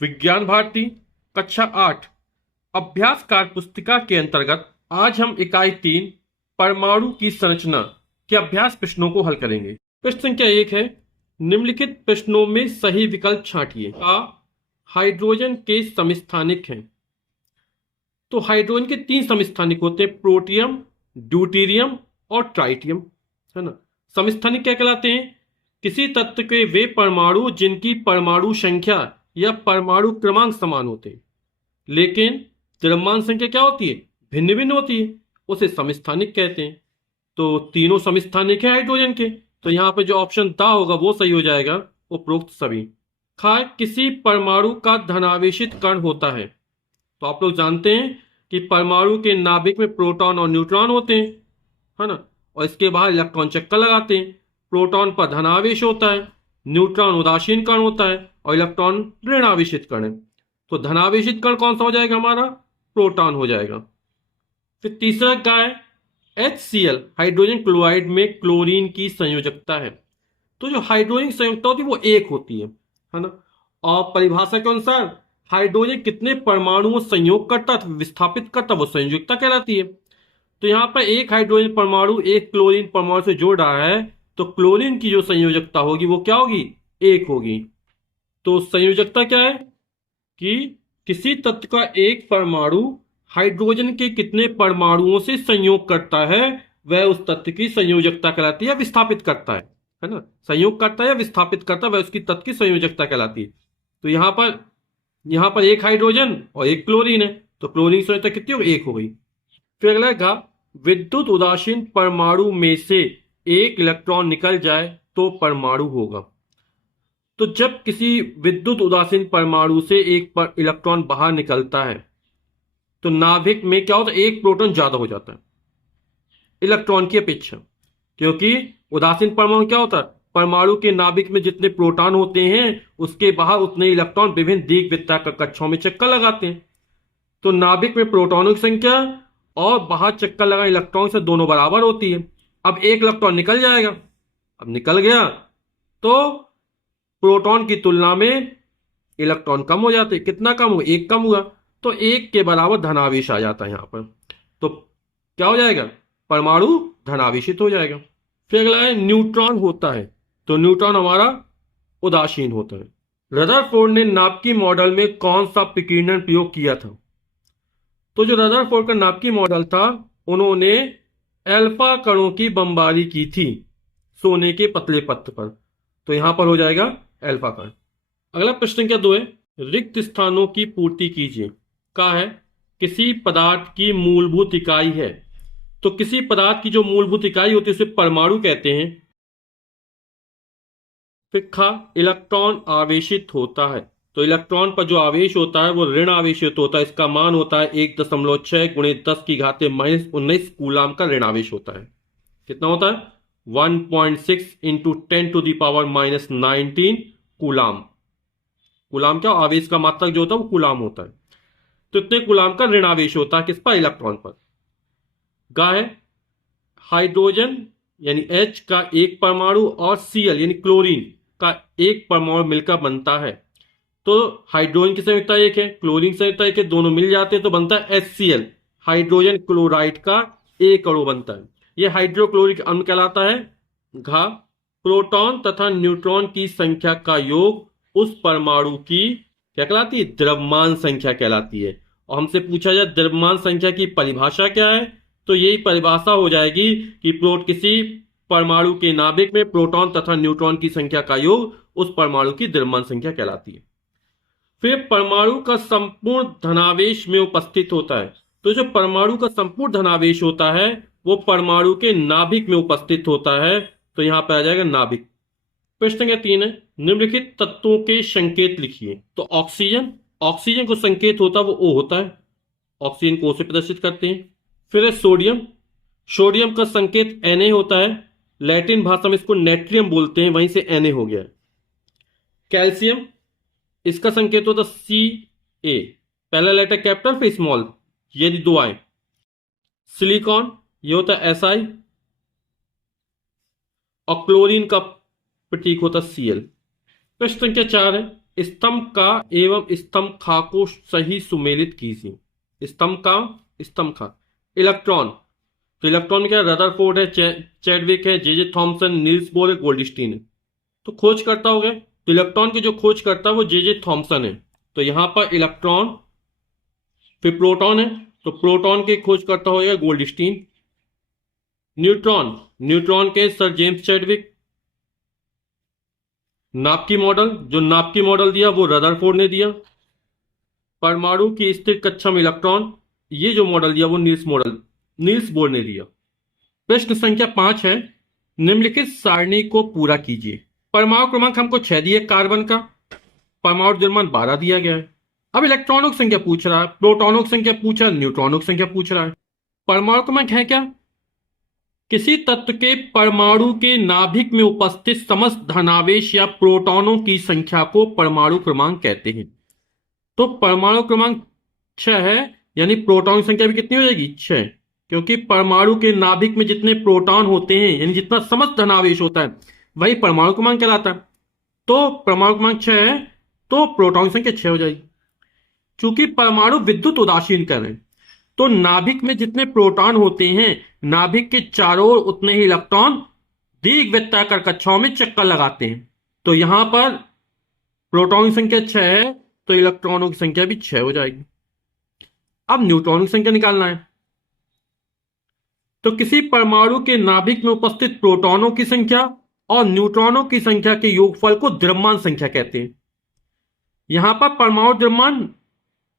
विज्ञान भारती कक्षा 8 अभ्यास कार्य पुस्तिका के अंतर्गत आज हम इकाई 3 परमाणु की संरचना के अभ्यास प्रश्नों को हल करेंगे। प्रश्न संख्या 1 है, निम्नलिखित प्रश्नों में सही विकल्प छांटिए। आ, हाइड्रोजन के समस्थानिक हैं। तो हाइड्रोजन के 3 समस्थानिक होते हैं, प्रोटियम, ड्यूटेरियम और ट्राइटियम, है ना। समस्थानिक क्या कहलाते हैं? किसी तत्व के वे परमाणु जिनकी परमाणु संख्या या परमाणु क्रमांक समान होते हैं, लेकिन द्रव्यमान संख्या क्या होती है? भिन्न भिन्न होती है, उसे समस्थानिक कहते हैं। तो तीनों समस्थानिक है हाइड्रोजन के, तो यहां पे जो ऑप्शन दा होगा वो सही हो जाएगा, उपरोक्त सभी। खा, किसी परमाणु का धनावेशित कण होता है। तो आप लोग जानते हैं कि परमाणु के नाभिक में प्रोटॉन और न्यूट्रॉन होते हैं, है ना, और इसके बाहर इलेक्ट्रॉन चक्कर लगाते हैं। प्रोटॉन पर धनावेश होता है, न्यूट्रॉन उदासीन कण होता है और इलेक्ट्रॉन ऋणावेशित कण है। तो धनावेशित कण कौन सा हो जाएगा? हमारा प्रोटॉन हो जाएगा। फिर तीसरा क्या है? HCl, हाइड्रोजन क्लोराइड में क्लोरीन की संयोजकता है। तो जो हाइड्रोजन संयोजकता होती है वो एक होती है ना। और परिभाषा के अनुसार हाइड्रोजन कितने परमाणुओं संयोग करता है, विस्थापित करता, वो संयोजकता कहलाती है। तो यहां पर एक हाइड्रोजन परमाणु एक क्लोरीन परमाणु से जोड़ रहा है, तो क्लोरीन की जो संयोजकता होगी वो क्या होगी? एक होगी। तो संयोजकता क्या है कि किसी तत्व का एक परमाणु हाइड्रोजन के कितने परमाणुओं से संयोग करता है, वह उस तत्व की संयोजकता कहलाती है, विस्थापित करता है ना। संयोग करता है या विस्थापित करता है, वह उसकी तत्व की संयोजकता कहलाती है। तो यहां पर एक हाइड्रोजन और एक क्लोरीन है, तो क्लोरीन की संयोजकता कितनी होगी? एक हो गई। फिर अगला का, विद्युत उदासीन परमाणु में से एक इलेक्ट्रॉन निकल जाए तो परमाणु होगा। तो जब किसी विद्युत उदासीन परमाणु से एक इलेक्ट्रॉन बाहर निकलता है तो नाभिक में क्या होता है? एक प्रोटॉन ज्यादा हो जाता है इलेक्ट्रॉन की अपेक्षा, क्योंकि उदासीन परमाणु क्या होता है? परमाणु के नाभिक में जितने प्रोटॉन होते हैं उसके बाहर उतने इलेक्ट्रॉन विभिन्न दीर्घवृत्ताकार कक्षों में चक्कर लगाते हैं। तो नाभिक में प्रोटॉनों की संख्या और बाहर चक्कर लगा इलेक्ट्रॉन से दोनों बराबर होती है। अब एक इलेक्ट्रॉन निकल जाएगा, अब निकल गया तो प्रोटॉन की तुलना में इलेक्ट्रॉन कम हो जाते। कितना कम हुआ? एक कम हुआ, तो एक के बराबर धनावेश आ जाता है यहां पर। तो क्या हो जाएगा? परमाणु धनावेशित हो जाएगा। फिर अगला है, न्यूट्रॉन होता है। तो न्यूट्रॉन हमारा उदासीन होता है। रदरफोर्ड ने नाभिकीय मॉडल में कौन सा विकिरण प्रयोग किया था? तो जो रदरफोर्ड का नाभिकीय मॉडल था, उन्होंने अल्फा कणों की बमबारी की थी सोने के पतले पत्र पर। तो यहां पर हो जाएगा अल्फा कण। अगला प्रश्न क्या 2 है, रिक्त स्थानों की पूर्ति कीजिए। का है, किसी पदार्थ की मूलभूत इकाई है। तो किसी पदार्थ की जो मूलभूत इकाई होती है उसे परमाणु कहते हैं। फिर खा, इलेक्ट्रॉन आवेशित होता है। तो इलेक्ट्रॉन पर जो आवेश होता है वो ऋण आवेशित होता है। इसका मान होता है 1.6 × 10⁻⁻19 कूलाम का ऋण आवेश होता है। कितना होता है? 1.6 × 10⁻⁻19 कूलाम। कूलाम क्या? आवेश का मात्रक जो होता है वो कूलाम होता है। तो इतने कूलाम का ऋण आवेश होता है किस पर? इलेक्ट्रॉन पर। गा है, हाइड्रोजन यानी H का एक परमाणु और Cl यानी क्लोरीन का एक परमाणु मिलकर बनता है। तो हाइड्रोजन की संयोजकता एक है, क्लोरीन की संयोजकता एक है, दोनों मिल जाते हैं तो बनता है HCl, हाइड्रोजन क्लोराइड का एक अणु बनता है। यह हाइड्रोक्लोरिक अम्ल कहलाता है। घा, प्रोटॉन तथा न्यूट्रॉन की संख्या का योग उस परमाणु की क्या कहलाती है? द्रव्यमान संख्या कहलाती है। और हमसे पूछा जाए द्रव्यमान संख्या की परिभाषा क्या है, तो यही परिभाषा हो जाएगी कि किसी परमाणु के नाभिक में प्रोटॉन तथा न्यूट्रॉन की संख्या का योग उस परमाणु की द्रव्यमान संख्या कहलाती है। फिर परमाणु का संपूर्ण धनावेश में उपस्थित होता है। तो जो परमाणु का संपूर्ण धनावेश होता है वो परमाणु के नाभिक में उपस्थित होता है। तो यहां पर आ जाएगा नाभिक। प्रश्न संख्या 3 है, निम्नलिखित तत्वों के संकेत लिखिए। तो ऑक्सीजन को संकेत होता है वो O होता है, ऑक्सीजन को O से प्रदर्शित करते हैं। फिर है सोडियम का संकेत Na होता है, लैटिन भाषा में इसको नेट्रियम बोलते हैं, वहीं से Na हो गया। कैल्शियम, इसका संकेत होता Ca, पहला लेटर कैपिटल फिर स्मॉल, यदि 2 आए। सिलिकॉन, ये होता है Si, और क्लोरीन का प्रतीक होता Cl। प्रश्न संख्या 4 है, स्तंभ का एवं स्तंभ खा को सही सुमेलित कीजिए। स्तंभ का, स्तंभ खा। इलेक्ट्रॉन, तो इलेक्ट्रॉन में क्या, रदरफोर्ड है, चैडविक है, जे थॉमसन, नील्स बोर है, गोल्डस्टीन है। तो खोज करता हो गया, तो इलेक्ट्रॉन की जो खोज करता है वो जे थॉमसन है। तो यहां पर इलेक्ट्रॉन, फिर प्रोटॉन है, तो प्रोटॉन की खोज करता होगा गोल्डस्टीन। न्यूट्रॉन, न्यूट्रॉन के सर जेम्स चैडविक। नापकी मॉडल, जो नापकी मॉडल दिया वो रदरफोर्ड ने दिया। परमाणु की स्थिर कक्षा में इलेक्ट्रॉन, ये जो मॉडल दिया वो नील्स बोर ने दिया। प्रश्न संख्या 5 है, निम्नलिखित सारणी को पूरा कीजिए। परमाणु क्रमांक हमको 6 दिए कार्बन का, परमाणु द्रव्यमान 12 दिया गया है। अब इलेक्ट्रॉनों की संख्या पूछ रहा है, प्रोटॉनों की संख्या पूछा है, न्यूट्रॉनों की संख्या पूछ रहा है। परमाणु क्रमांक है क्या, किसी तत्व के परमाणु के नाभिक में उपस्थित समस्त धनावेश या प्रोटॉनों की संख्या को परमाणु क्रमांक कहते हैं। तो परमाणु क्रमांक 6 है, यानी प्रोटॉन की संख्या भी कितनी हो जाएगी, 6, क्योंकि परमाणु के नाभिक में जितने प्रोटॉन होते हैं, यानी जितना समस्त धनावेश होता है, वही परमाणु क्रमांक कहलाता है। तो परमाणु क्रमांक 6 है, तो प्रोटॉन की संख्या 6 हो जाएगी। चूंकि परमाणु विद्युत उदासीन कण है, तो नाभिक में जितने प्रोटॉन होते हैं, नाभिक के चारों ओर उतने ही इलेक्ट्रॉन दीर्घवृत्ताकार कक्षाओं में चक्कर लगाते हैं। तो यहां पर प्रोटॉन की संख्या 6 है, तो इलेक्ट्रॉनों की संख्या भी 6 हो जाएगी। अब न्यूट्रॉनों की संख्या निकालना है। तो किसी परमाणु के नाभिक में उपस्थित प्रोटॉनों की संख्या और न्यूट्रॉनों की संख्या के योगफल को द्रव्यमान संख्या कहते हैं। यहां पर परमाणु द्रव्यमान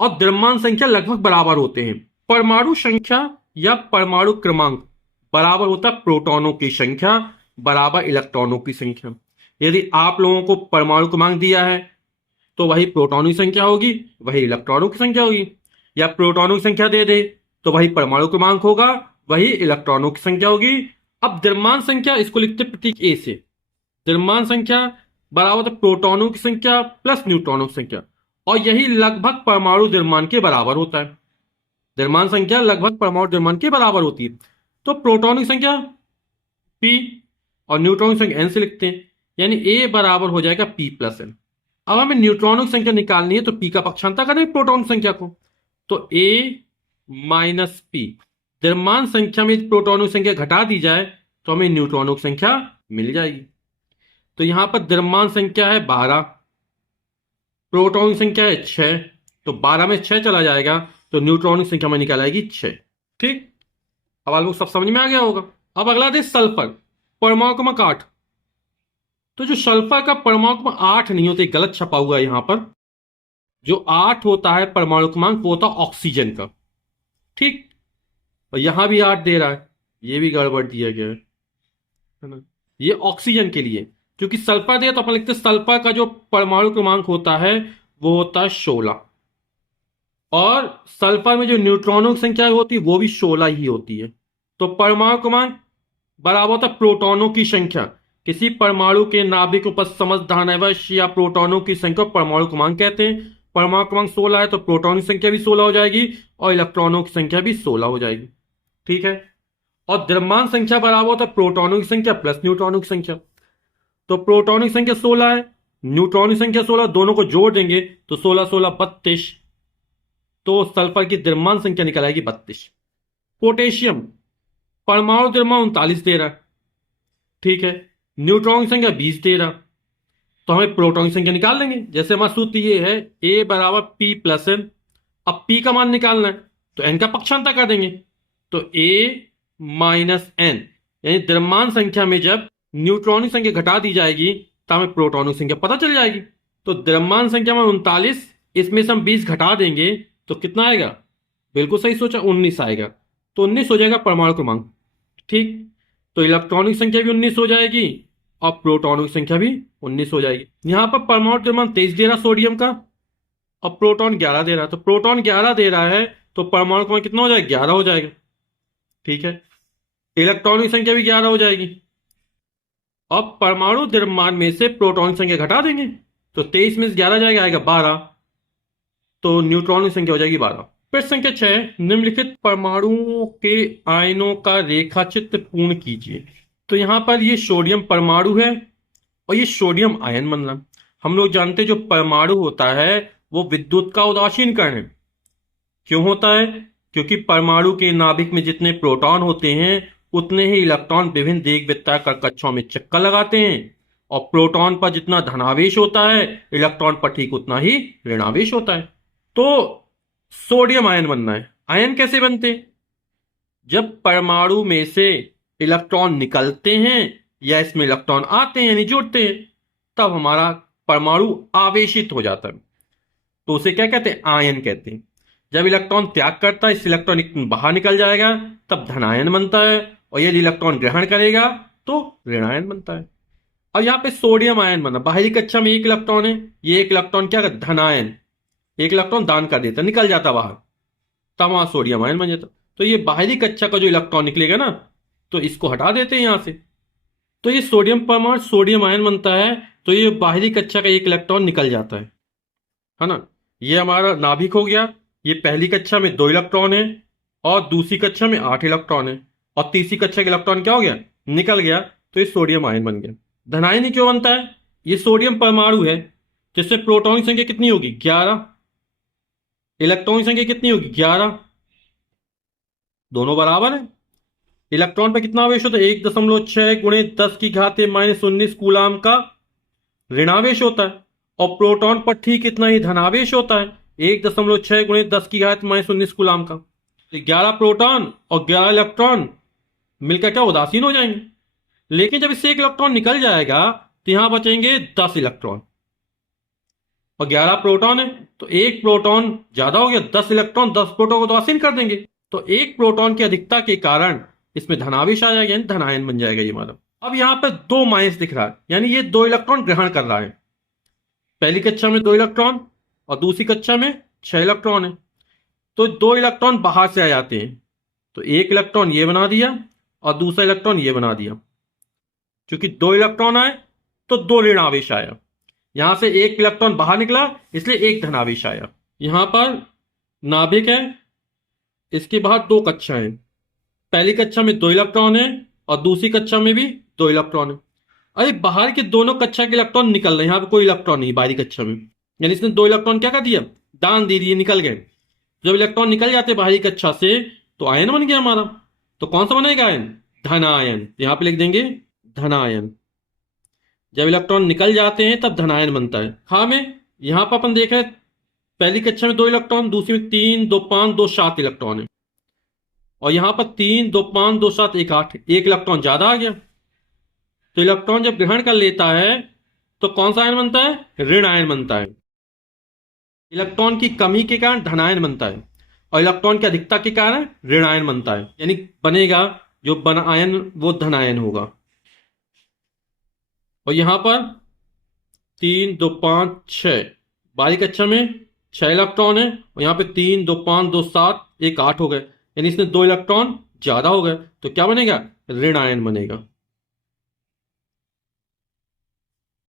और द्रव्यमान संख्या लगभग बराबर होते हैं। परमाणु संख्या या परमाणु क्रमांक बराबर होता है प्रोटॉनों की संख्या बराबर इलेक्ट्रॉनों की संख्या। यदि आप लोगों को परमाणु क्रमांक दिया है तो वही प्रोटॉनों की संख्या होगी, वही इलेक्ट्रॉनों की संख्या होगी, या प्रोटॉनों की संख्या दे दे तो वही परमाणु क्रमांक होगा, वही इलेक्ट्रॉनों की संख्या होगी। अब द्रव्यमान संख्या, इसको लिखते प्रतीक ए से। द्रव्यमान संख्या बराबर प्रोटॉनों की संख्या प्लस न्यूट्रॉनों की संख्या, और यही लगभग परमाणु द्रव्यमान के बराबर होता है। द्रव्यमान संख्या लगभग परमाणु द्रव्यमान के बराबर होती है। तो प्रोटॉन की संख्या P और न्यूट्रॉन की संख्या N से लिखते हैं, यानी A बराबर हो जाएगा P प्लस N। अब हमें न्यूट्रॉनों की संख्या निकालनी है, तो P का पक्षांतर करें प्रोटॉन की संख्या को, तो A माइनस P। द्रव्यमान संख्या में प्रोटॉनों की संख्या घटा दी जाए तो हमें न्यूट्रॉनों की संख्या मिल जाएगी। तो यहां पर द्रव्यमान संख्या है 12, प्रोटॉन की संख्या है 6, तो 12 में 6 चला जाएगा, तो न्यूट्रॉन की संख्या में निकाल आएगी 6। ठीक, अब आप लोग सब समझ में आ गया होगा। अब अगला दे सल्फर, परमाणु क्रमांक 8। तो जो सल्फर का परमाणु क्रमांक 8 नहीं होता, गलत छपा हुआ है यहां पर। जो 8 होता है परमाणु क्रमांक वो होता है ऑक्सीजन का। ठीक, और यहां भी 8 दे रहा है, ये भी गड़बड़ दिया गया है ना। ये ऑक्सीजन के लिए, क्योंकि सल्फर दिया तो अपन लिखते सल्फर का जो परमाणु क्रमांक होता है वो होता है 16, और सल्फर में जो न्यूट्रॉनों की संख्या होती है वो भी 16 ही होती है। तो परमाणु क्रमांक बराबर होता है प्रोटॉनों की संख्या, किसी परमाणु के नाभिक पर समस्त धनावेश या प्रोटॉनों की संख्या परमाणु क्रमांक कहते हैं। परमाणु क्रमांक 16 है, तो प्रोटॉन की संख्या भी 16 हो जाएगी और इलेक्ट्रॉनों की संख्या भी 16 हो जाएगी। ठीक है, और द्रव्यमान संख्या बराबर होता है प्रोटॉनों की संख्या प्लस न्यूट्रॉनों की संख्या। तो प्रोटॉनों की संख्या 16 है, न्यूट्रॉन की संख्या 16, दोनों को जोड़ देंगे तो 16 16 32, तो सल्फर की द्रव्यमान संख्या निकल आएगी 32। पोटेशियम, परमाणु द्रव्यमान 39 दे रहा है, ठीक है, न्यूट्रॉन की संख्या 20 दे रहा, तो हमें प्रोटॉन की संख्या निकाल लेंगे। जैसे हमारा सूत्र ये है A बराबर P प्लस N। अब P का मान निकालना है तो N का पक्षांतर कर देंगे, तो A माइनस N, यानी द्रव्यमान संख्या में जब न्यूट्रॉन की संख्या घटा दी जाएगी तो हमें प्रोटॉन की संख्या पता चल जाएगी। तो द्रव्यमान संख्या में 39, इसमें से हम 20 घटा देंगे तो कितना आएगा, बिल्कुल सही सोचा, 19 आएगा। तो 19 हो जाएगा परमाणु क्रमांक। ठीक, तो इलेक्ट्रॉन की संख्या भी 19 हो जाएगी और प्रोटॉन की संख्या भी 19 हो जाएगी। यहां पर परमाणु द्रव्यमान 23 दे रहा सोडियम का और प्रोटॉन 11 दे रहा है, तो प्रोटॉन 11 दे रहा है तो परमाणु क्रमांक कितना हो जाएगा, 11 हो जाएगा। ठीक है, इलेक्ट्रॉन की संख्या भी 11 हो जाएगी। अब परमाणु द्रव्यमान में से प्रोटॉन की संख्या घटा देंगे तो 23 में से 11 जाएगा, आएगा 12, तो न्यूट्रॉन की संख्या हो जाएगी 12। प्रश्न संख्या 6, निम्नलिखित परमाणुओं के आयनों का रेखा चित्र पूर्ण कीजिए। तो यहां पर ये सोडियम परमाणु है और ये सोडियम आयन बन रहा, हम लोग जानते हैं जो परमाणु होता है वो विद्युत का उदासीन कण है। क्यों होता है? क्योंकि परमाणु के नाभिक में जितने प्रोटॉन होते हैं उतने ही इलेक्ट्रॉन विभिन्न वेग कक्षाओं में चक्कर लगाते हैं, और प्रोटॉन पर जितना धनावेश होता है इलेक्ट्रॉन पर ठीक उतना ही ऋणावेश होता है। तो सोडियम आयन बनना है। आयन कैसे बनते? जब परमाणु में से इलेक्ट्रॉन निकलते हैं या इसमें इलेक्ट्रॉन आते हैं यानी जुड़ते हैं, तब हमारा परमाणु आवेशित हो जाता है। तो उसे क्या कहते हैं? आयन कहते हैं। जब इलेक्ट्रॉन त्याग करता है, इस इलेक्ट्रॉन बाहर निकल जाएगा, तब धनायन बनता है, और यदि इलेक्ट्रॉन ग्रहण करेगा तो ऋणायन बनता है। अब यहां पे सोडियम आयन बना, बाहरी कक्षा में एक इलेक्ट्रॉन है, ये एक इलेक्ट्रॉन क्या करता? धनायन, एक इलेक्ट्रॉन दान कर देता, निकल जाता बाहर, तब वहां सोडियम आयन बन जाता। तो ये बाहरी कक्षा का जो इलेक्ट्रॉन निकलेगा ना, तो इसको हटा देते हैं यहां से, तो ये सोडियम परमाणु सोडियम आयन बनता है। तो ये बाहरी कक्षा का एक इलेक्ट्रॉन निकल जाता है ना। ये हमारा नाभिक हो गया। ये पहली कक्षा में 2 इलेक्ट्रॉन है, और दूसरी कक्षा में 8 इलेक्ट्रॉन है, और तीसरी कक्षा का इलेक्ट्रॉन क्या हो गया? निकल गया। तो ये सोडियम आयन बन गया। धनायन ही क्यों बनता है? ये सोडियम परमाणु है जिससे प्रोटॉन की संख्या कितनी होगी? 11, इलेक्ट्रॉन की संख्या कितनी होगी? 11, दोनों बराबर है। इलेक्ट्रॉन पर कितना आवेश होता है? 1.6 गुणे 10 की घात -19 कूलाम का ऋणावेश होता है, और प्रोटॉन पर ठीक इतना ही धनावेश होता है, 1.6 गुणे 10 की घात -19 कूलाम का। 11 प्रोटॉन और 11 इलेक्ट्रॉन मिलकर क्या उदासीन हो जाएंगे। लेकिन जब इससे एक इलेक्ट्रॉन निकल जाएगा तो यहां बचेंगे 10 इलेक्ट्रॉन, और 11 प्रोटॉन है तो एक प्रोटॉन ज्यादा हो गया, 10 इलेक्ट्रॉन 10 प्रोटॉन को उदासीन कर देंगे। तो एक प्रोटॉन की अधिकता के कारण इसमें धनावेश आ जाएगा, यानी धनायन बन जाएगा ये मानव। अब यहां पर 2 माइनस दिख रहा है, यानी ये 2 इलेक्ट्रॉन ग्रहण कर रहा है। पहली कक्षा में 2 इलेक्ट्रॉन और दूसरी कक्षा में 6 इलेक्ट्रॉन है, तो 2 इलेक्ट्रॉन बाहर से आ जाते हैं, तो एक इलेक्ट्रॉन ये बना दिया और दूसरा इलेक्ट्रॉन ये बना दिया। क्योंकि 2 इलेक्ट्रॉन आए तो 2 ऋण आवेश आया, यहां से एक इलेक्ट्रॉन बाहर निकला इसलिए एक धनावेश आया। यहां पर नाभिक है, इसके बाहर 2 कक्षाएं हैं, पहली कक्षा में 2 इलेक्ट्रॉन है और दूसरी कक्षा में भी 2 इलेक्ट्रॉन है। अरे बाहर के दोनों कक्षा के इलेक्ट्रॉन निकल रहे हैं, यहां पे कोई इलेक्ट्रॉन नहीं बाहरी कक्षा में, यानी इसने 2 इलेक्ट्रॉन क्या कर दिया? दान दे दिए, निकल गए। जब इलेक्ट्रॉन निकल जाते बाहरी कक्षा से तो आयन बन गया हमारा। तो कौन सा बनेगा आयन? धनायन। यहां पे लिख देंगे धनायन। जब इलेक्ट्रॉन निकल जाते हैं तब धनायन बनता है। हाँ में यहां पर अपन देख रहे हैं पहली कक्षा में 2 इलेक्ट्रॉन, दूसरी में 3 2 5 2 7 इलेक्ट्रॉन है, और यहां पर 3 2 5 2 7 1 8, एक इलेक्ट्रॉन ज्यादा आ गया। तो इलेक्ट्रॉन जब ग्रहण कर लेता है तो कौन सा आयन बनता है? ऋण आयन बनता है। इलेक्ट्रॉन की कमी के कारण धनायन बनता है, और इलेक्ट्रॉन की अधिकता के कारण ऋण आयन बनता है, यानी बनेगा जो बना आयन वो धनायन होगा। और यहां पर 3 2 5 6 बाहरी कक्षा में 6 इलेक्ट्रॉन है, और यहां पे 3 2 5 2 7 1 8 हो गए, यानी इसमें 2 इलेक्ट्रॉन ज्यादा हो गए, तो क्या बनेगा? ऋण आयन बनेगा।